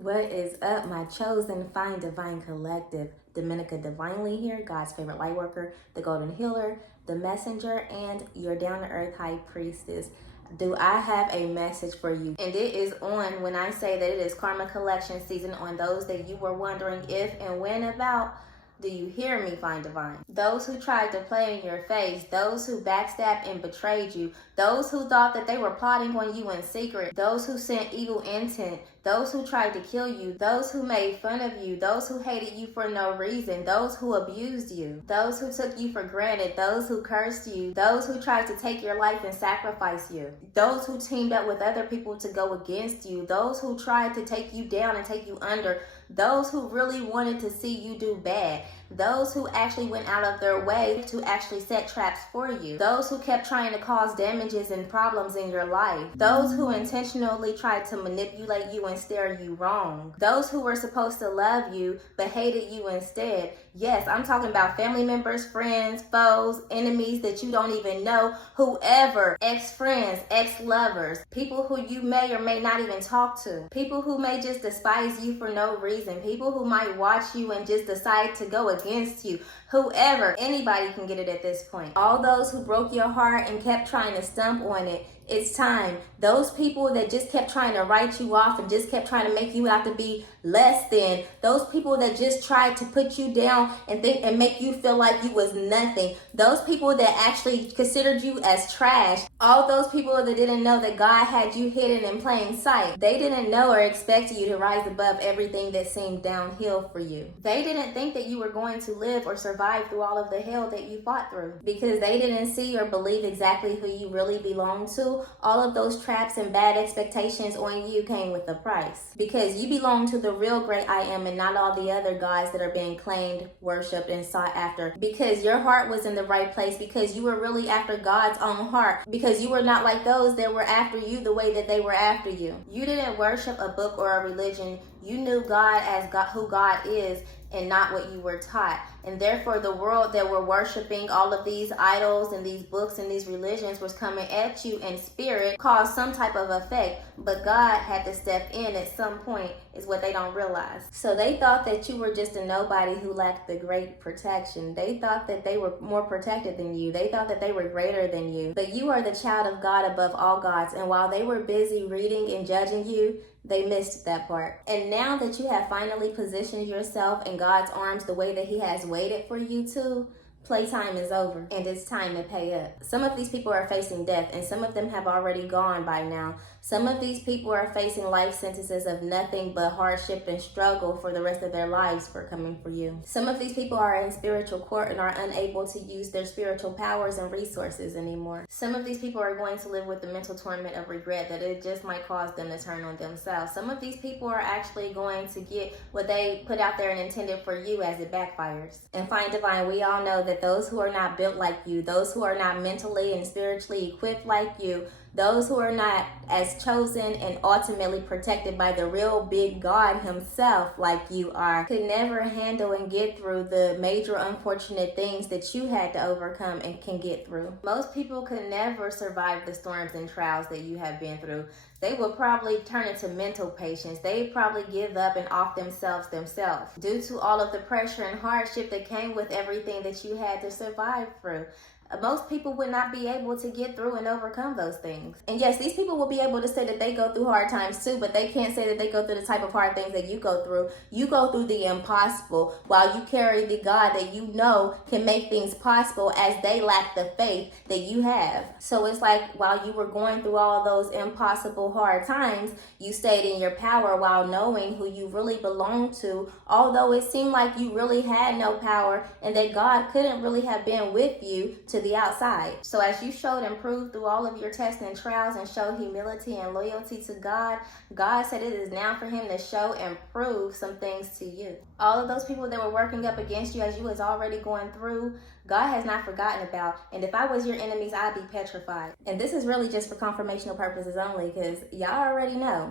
What is up, my chosen fine divine collective? Dominica Divinely here, God's favorite light worker, the golden healer, the messenger, and your down-to-earth high priestess. Do I have a message for you? And it is on when I say that it is karma collection season on those that you were wondering if and when about. Do you hear me, fine divine? Those who tried to play in your face, those who backstabbed and betrayed you, those who thought that they were plotting on you in secret, those who sent evil intent, those who tried to kill you, those who made fun of you, those who hated you for no reason, those who abused you, those who took you for granted, those who cursed you, those who tried to take your life and sacrifice you, those who teamed up with other people to go against you, those who tried to take you down and take you under, those who really wanted to see you do bad, those who actually went out of their way to actually set traps for you, those who kept trying to cause damages and problems in your life, those who intentionally tried to manipulate you and steer you wrong, those who were supposed to love you but hated you instead. Yes, I'm talking about family members, friends, foes, enemies that you don't even know, whoever, ex-friends, ex-lovers, people who you may or may not even talk to, people who may just despise you for no reason, people who might watch you and just decide to go against you, whoever, anybody can get it at this point. All those who broke your heart and kept trying to stump on it, it's time. Those people that just kept trying to write you off and just kept trying to make you out to be less than, those people that just tried to put you down and think and make you feel like you was nothing, those people that actually considered you as trash, all those people that didn't know that God had you hidden in plain sight, they didn't know or expect you to rise above everything that seemed downhill for you. They didn't think that you were going to live or survive through all of the hell that you fought through, because they didn't see or believe exactly who you really belong to. All of those traps and bad expectations on you came with a price, because you belong to the real great I am and not all the other gods that are being claimed, worshipped, and sought after, because your heart was in the right place, because you were really after God's own heart, because you were not like those that were after you the way that they were after you. You didn't worship a book or a religion. You knew God as God, who God is, and not what you were taught. And therefore the world that were worshiping all of these idols and these books and these religions was coming at you in spirit, caused some type of effect. But God had to step in at some point, is what they don't realize. So they thought that you were just a nobody who lacked the great protection. They thought that they were more protected than you. They thought that they were greater than you. But you are the child of God above all gods. And while they were busy reading and judging you, they missed that part. And now that you have finally positioned yourself in God's arms the way that He has waited for you to, playtime is over and it's time to pay up. Some of these people are facing death, and some of them have already gone by now. Some of these people are facing life sentences of nothing but hardship and struggle for the rest of their lives for coming for you. Some of these people are in spiritual court and are unable to use their spiritual powers and resources anymore. Some of these people are going to live with the mental torment of regret that it just might cause them to turn on themselves. Some of these people are actually going to get what they put out there and intended for you as it backfires. And fine divine, we all know that those who are not built like you, those who are not mentally and spiritually equipped like you, those who are not as chosen and ultimately protected by the real big God Himself like you are, could never handle and get through the major unfortunate things that you had to overcome and can get through. Most people could never survive the storms and trials that you have been through. They will probably turn into mental patients. They probably give up and off themselves due to all of the pressure and hardship that came with everything that you had to survive through. Most people would not be able to get through and overcome those things. And yes, these people will be able to say that they go through hard times too, but they can't say that they go through the type of hard things that you go through. You go through the impossible while you carry the God that you know can make things possible, as they lack the faith that you have. So it's like while you were going through all those impossible hard times, you stayed in your power while knowing who you really belonged to, although it seemed like you really had no power and that God couldn't really have been with you to the outside. So as you showed and proved through all of your tests and trials and showed humility and loyalty to God, God said it is now for Him to show and prove some things to you. All of those people that were working up against you as you was already going through, God has not forgotten about. And if I was your enemies, I'd be petrified. And this is really just for confirmational purposes only, because y'all already know.